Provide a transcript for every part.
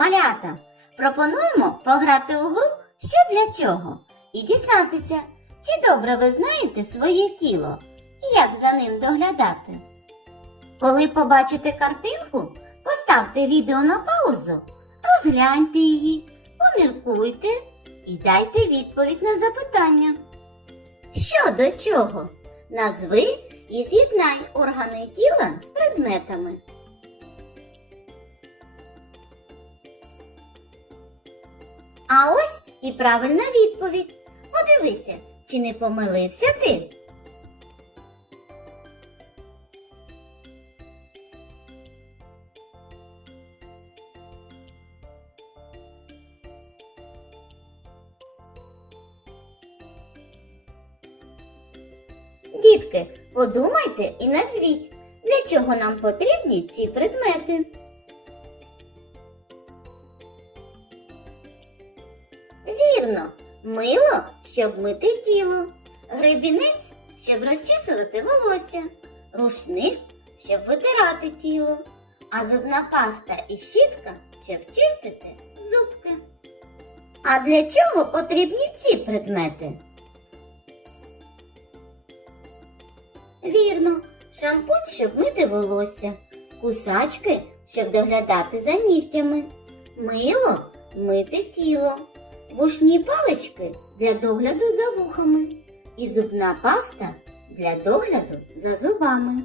Малята, пропонуємо пограти у гру що для чого і дізнатися, чи добре ви знаєте своє тіло і як за ним доглядати. Коли побачите картинку, поставте відео на паузу, розгляньте її, поміркуйте і дайте відповідь на запитання. Що до чого? Назви і з'єднай органи тіла з предметами. А ось і правильна відповідь. Подивися, чи не помилився ти? Дітки, подумайте і назвіть, для чого нам потрібні ці предмети. Вірно, мило, щоб мити тіло, гребінець, щоб розчісувати волосся, рушник, щоб витирати тіло, а зубна паста і щітка, щоб чистити зубки. А для чого потрібні ці предмети? Вірно, шампунь, щоб мити волосся, кусачки, щоб доглядати за нігтями, мило мити тіло, вушні палички для догляду за вухами і зубна паста для догляду за зубами.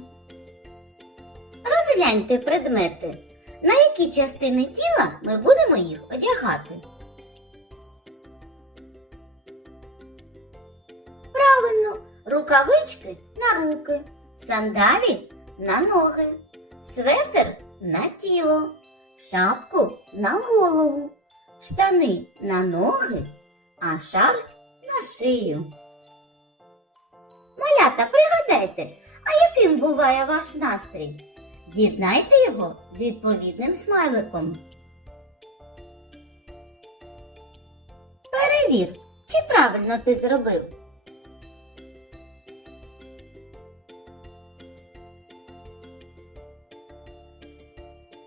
Розгляньте предмети, на які частини тіла ми будемо їх одягати. Правильно, рукавички на руки, сандалі на ноги, светр на тіло, шапку на голову, штани на ноги, а шарф на шию. Малята, пригадайте, а яким буває ваш настрій? З'єднайте його з відповідним смайликом. Перевір, чи правильно ти зробив.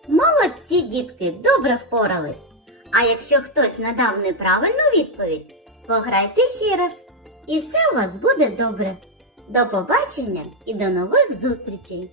Молодці, дітки, добре впорались. А якщо хтось надав неправильну відповідь, пограйте ще раз. І все у вас буде добре. До побачення і до нових зустрічей!